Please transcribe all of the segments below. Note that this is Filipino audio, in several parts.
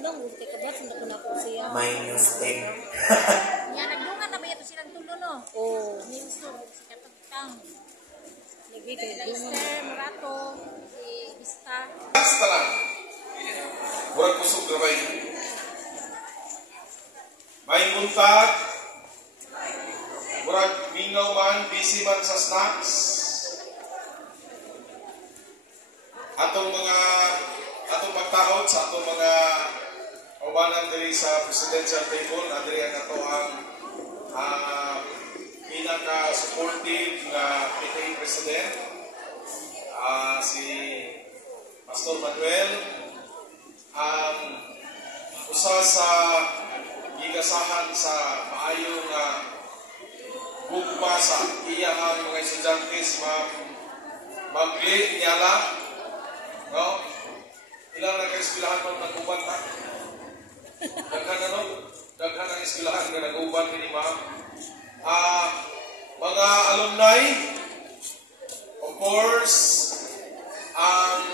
sundang, buti ka ba? Sundang ko na po siya. May news tech. Yan, nagdungan na ba ito silang tulo, no? Oo. News to, si Katagtang. Lagi kayo dungan. Esther, Murato, si Vista. Basta lang. Murag kusog na bay. May buntag. Murag mingaw man, busy man sa snacks. Atong pagtaod sa atong mga kaubanan diri sa presidential table, diri ang ato ang pinaka-supportive na PTA President, si Pastor Manuel, ang usa sa gigasahan sa maayong gugma sa iyang mga estudyante, si Magli Nyala, no? Ilang nag-eskwelahan mo nag-uban ta? Daghan ang eskwelahan na nag-uban ni ma'am. Mga alumni, of course, ang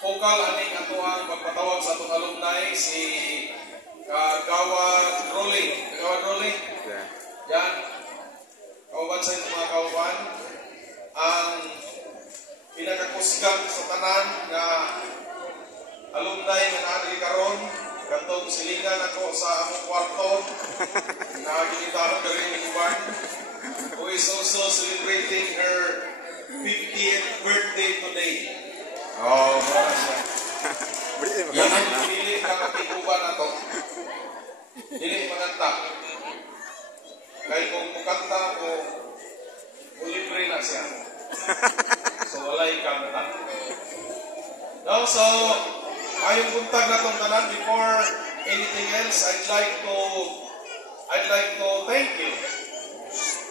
focal aning ato ang pagpatawag sa atong alumni si Kagawad Rolling. Kagawad Rolling? Yan. Kauban sa mga kauban. Ang pinakakusgan sa tanan na alumni na natin karon, kantong silingan ako sa among kwarto na ginitahon na rin ni Juan, who is also celebrating her 50th birthday today. Oh, wala siya. Yan ang pinili ng ating uban na to. Dili maganta. Kahit kung mukanta mo, libre na siya. So, wala'y kanta. No, so, ayong buntag na itong tanan, before anything else, I'd like to thank you.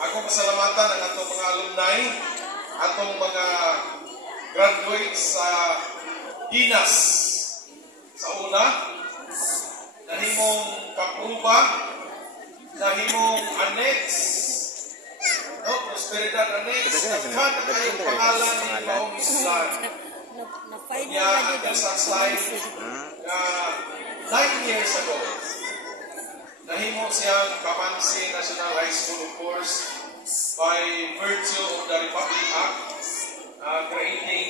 Ako pasalamatan ang atong mga alumni, atong mga graduates sa Dinas. Sa una, nahimong kapruba, nahimong annex, no, prosperidad annex, naghan na kayong pangalan ni Paong Islan. Kanya ang saksay na 9 years ago, nahimo siyang Kamansi National High School, of course, by virtue of the Republic Act, creating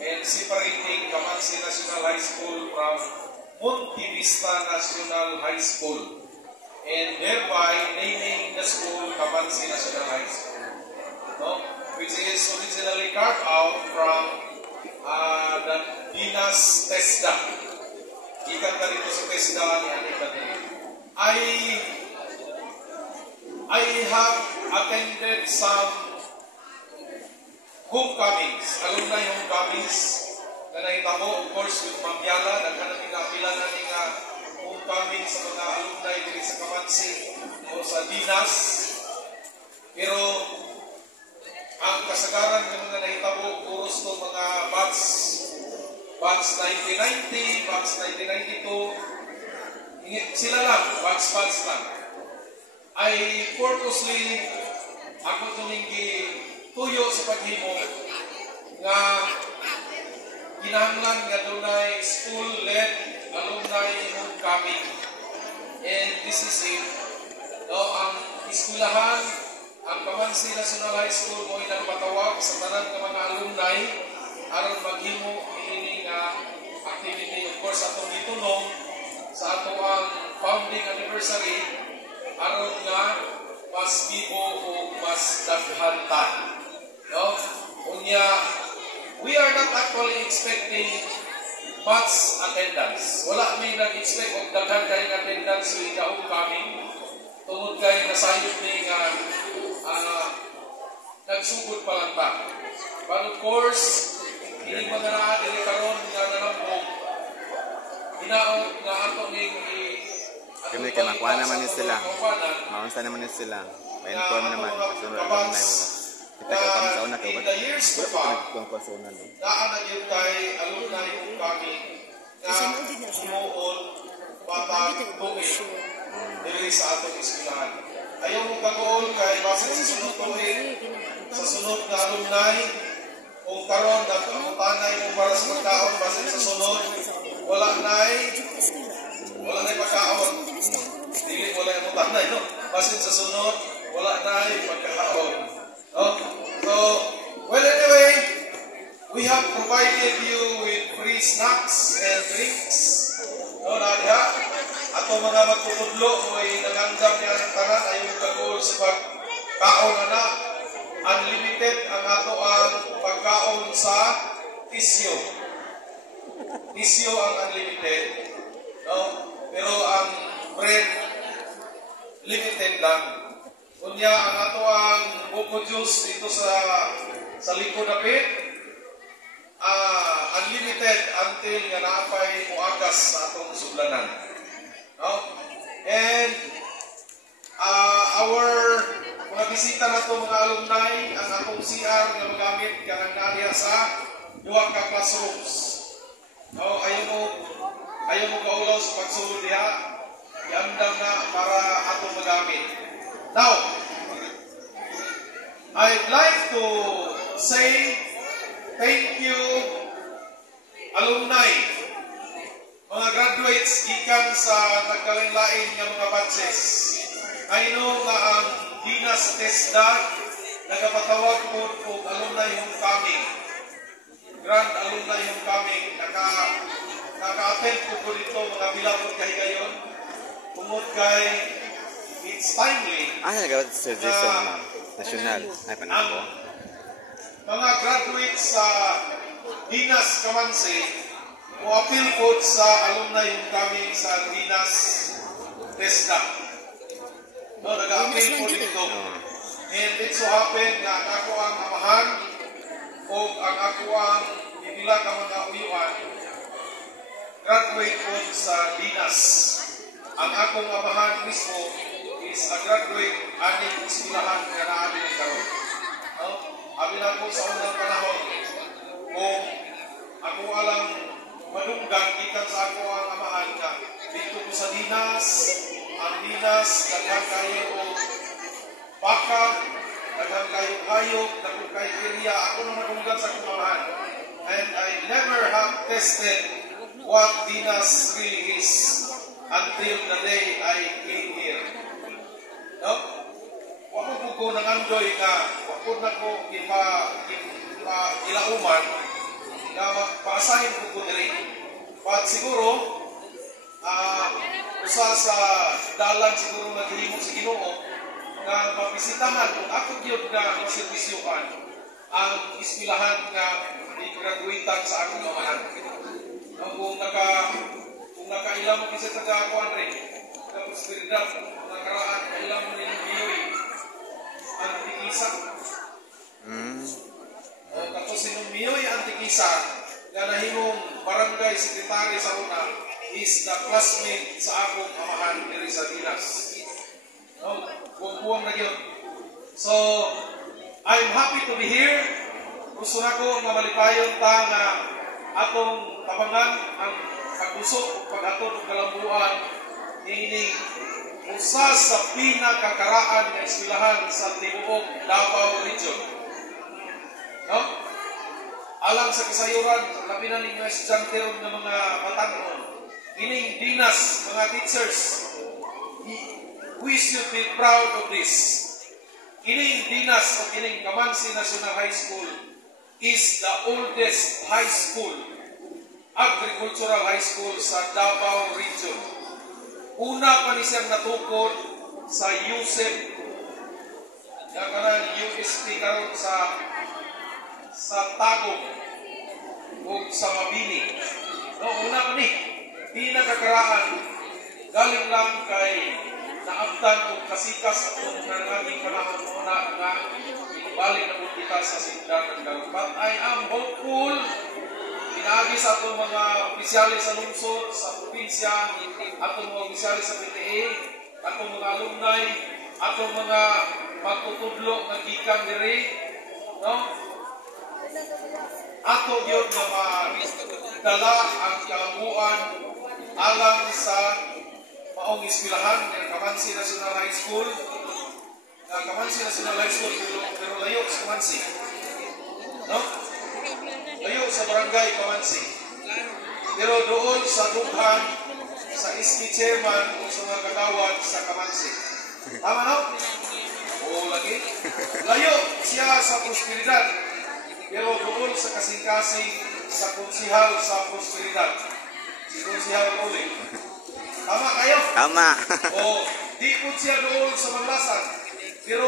and separating Kamansi National High School from Monte Vista National High School, and thereby naming the school Kamansi National High School, no? Which is originally carved out from the Dinas TESDA. Ikan ka rito sa TESDA ni Anika din. I have attended some homecomings, alumni homecomings, na naitabo, of course, with Mamyala, naghanap nga pila na nga homecoming sa mga alumni dito sa Kamansi o sa Dinas. Pero ang kasagaran ng mga nahitabo, puros to mga batch 1990, batch 1992, sila lang, batch lang. I purposely, ako tuminggi tuyo sa paghimo nga kinahanglan nga dunay school-led alumni homecoming. And this is it. No, ang eskwelahan, ang Kamansi National High School mo nagpatawag sa tanan ng mga alumni aron maghimo ini nga activity. Of course, atong gitunom sa ato ang founding anniversary aron nga mas bibo o mas daghan ta. No? Unya, we are not actually expecting much attendance. Wala may nag-expect og daghan kayong attendance with the homecoming. Tungod kayo nasayod ni nga nagsugod pa lang ta. But of course, hindi mga naadili karon nga nalambog, hinaon nga ato ni kami kanakuha naman yun sila. Maunsa naman yun sila. Ma-inform naman. Kasunod naman na yun. Kita ka kami sa una. In the years to come, naan na yun kay alumni homecoming na umuon patag tuig dili sa atong eskwelahan. Ayaw mong kagoon kay basin sa sunod tuig, sa sunod na alumni, kung karon nagkamutanay mo para sa magkaon basin sa sunod, wala na'y basin sa sunod, wala na ay pagkakaon. No? So, well anyway, we have provided you with free snacks and drinks. No, Nadia? Ato mga magpupudlo ay nanganggap niya ng tanan ay yung kagol sa pagkaon na unlimited ang ato ang pagkaon sa isyo. Isyo ang unlimited. No? Pero ang bread limited lang. Kunya ang ato ang buko juice dito sa likod na pit, unlimited until nga naapay muagas sa atong sudlanan. No? And our mga bisita na ito, mga alumni, ang atong CR na magamit kanang nadia sa duha ka classrooms. No? Ayaw mo kaulaw sa pagsulod diha, iandam na para atong magamit. Now, I'd like to say thank you, alumni, mga graduates gikan sa nagkalain-lain nga mga batches. I know nga ang Dinas TESDA nagapatawag po og alumni homecoming. Grand alumni homecoming. Naka-attend po dito mga bilapod kahigayon. Tungod kay it's timely. Nagawad sa Jason National. Ay, panako. Mga graduates sa Dinas Kamansi, mo-appeal po sa alumni homecoming sa Dinas TESDA. No, nag-appeal po dito. And it so happen na ako ang amahan o ang ako ang ibila ka mga uyuan graduate po sa Dinas. Ang akong amahan mismo is a graduate aning eskwelahan nga naami ni karon. No? Abi na po sa unang panahon kung ako alang madunggan gikan sa ako ang amahan nga dito ko sa Dinas, ang Dinas daghan kayo o baka, daghan kayo hayop, daghan kayo iriya, ako nang madunggan sa akong amahan. And I never have tested what Dinas really is until the day I came here. No? Wako po ko nangandoy nga, wako na ko ilauman na paasahin po ko diri. But siguro, usa sa dalan siguro naghihimo si Ginoo na mabisitahan kung ako gyud nga maserbisyuhan ang eskwelahan nga i-graduatean sa akong amahan. Kung nakailam mo kasi taga-akuan rin, prosperidad, nakaraan, kailam mo rin yung biyoy, ang tikisa. Tapos yung biyoy ang tikisa, na nahimong barangay secretary sa una, is the classmate sa akong amahan diri sa Dinas. Buwang na yun. So, I'm happy to be here. Gusto na ko na malipayon ta nga atong tabangan ang pag-usok, pag-atod o kalambuan nining usa sa pinakakaraan na eskwelahan sa tibuok Davao Region. No? Alang sa kasayuran, labi na ninyo estudyante ron ng mga matanon, ining Dinas, mga teachers, we should be proud of this. Ining Dinas o ining Kamansi National High School is the oldest high school, agricultural high school sa Davao Region. Una pa ni siyang natukod sa USEP, na kanang UST karon sa Tagum o sa Mabini. No, una pa ni, di nakakaraan, galing lang kay naabtan o kasikas atong nangaging panahon muna nga balik na po kita sa sindan ng Garut. But I am hopeful, inaagi sa atong mga opisyalis sa lungsod, sa probinsya, atong mga opisyalis sa PTA, atong mga alumni, atong mga magtutudlo ng gikan diri, no? Ato yun na madala ang kalambuan alang sa maong eskwelahan ng Kamansi National High School. Kamansi National High School, pero layo sa Kamansi. No? Layo sa barangay Kamansi. Pero doon sa dughan, sa SK chairman o sa mga kagawad sa Kamansi. Tama no? Oo, lagi. Layo siya sa prosperidad. Pero doon sa kasing-kasing sa konsihal sa prosperidad. Si konsihal ulit. Tama kayo? Tama. O, di po siya doon sa Banglasan. Pero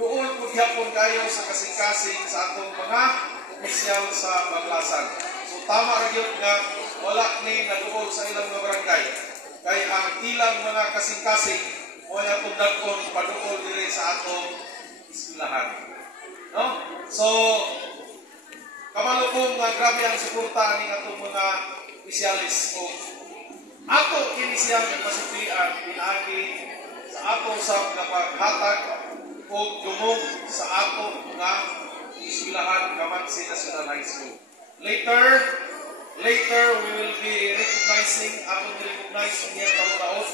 doon po gyapon kayo sa kasing-kasing sa atong mga opisyal sa Banglasan. So tama ra gyud nga wala ni naduol sa ilang mga barangay. Kay ang ilang mga kasing-kasing mo ay atong dagkon paduol diri sa atong eskwelahan. No? So kabalo ko nga grabe ang suporta ning atong mga opisyalis o ato kini siyang masuklian pinaagi sa ato sa paghatag o dumog sa ato nga eskwelahan Kamansi National High School. Later we will be recognizing niya taon-taon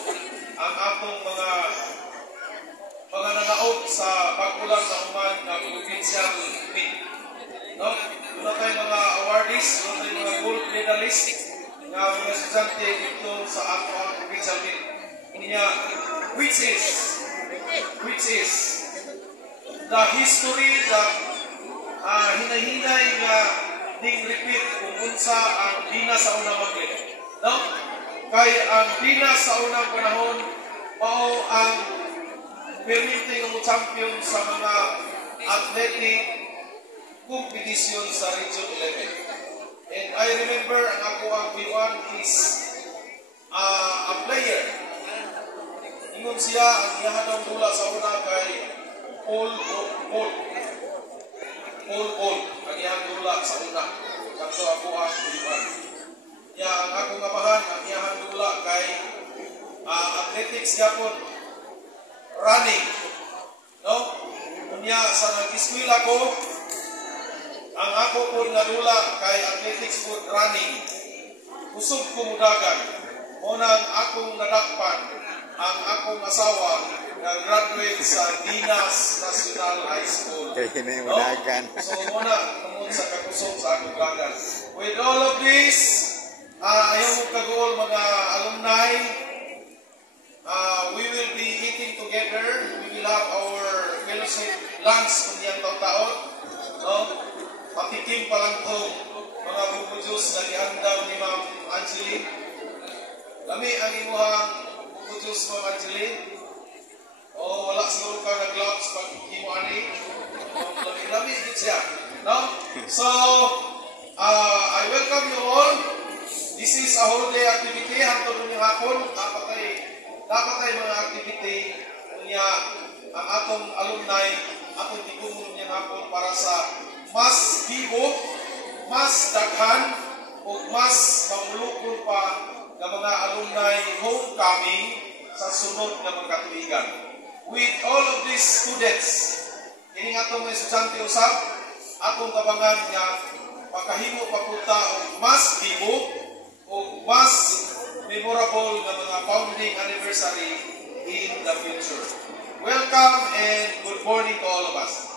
ang atong mga nanaog sa pag-ulang na human na provincial meet. No? Muna tayo mga awardees, muna tayo mga gold medalist na mga estudyante dito sa ato ang provincial meet. Which is the history that hinahinay nga ding repeat kung unsa ang Dina sa unang magli. No? Kay ang Dina sa unang panahon mao ang permitting mo champion sa mga athletic competition sa Region 11. And I remember ang ako ang B1 is a player. Ingon siya ang iyahadong dula sa una kay Paul Ball. Ang iyahang dula sa una. Kanto ako ang B1. Ang akong amahan, ang iyahang dula kay athletics yapon. Running. No? Kunya sa nag-eskwela ko, ang ako po nga dula kay athletics po running. Kusog ko mudagan. Unang akong nadakpan ang akong asawa na graduate sa Dinas National High School. Kaya na yung mudagan. So muna, namun sa kakusog sa akong dagan. With all of this, ayaw mo kagool mga alumni, we will be eating together. We will have our fellowship lunch kunyang taon. No? Patikim pa lang itong mga bubujos na gihandaw ni Ma'am Angeline. Lami ang imuhang bubujos, Ma'am Angeline. O wala siguro ka na gloves pag himuani. Lami din siya. No? So, I welcome you all. This is a whole day activity. Hantod ng hapon. Dapat ay mga activity niya ang atong alumni, atong tigumon niya hapon para sa mas bibo, mas daghan, o mas mamulukon pa ng mga alumni homecoming sa sunod na mga katuigan. With all of these students, kining atong mga estudyante usab, atong kabangan nga pagkahimo papunta o mas bibo o mas memorable na mga founding anniversary in the future. Welcome and good morning to all of us.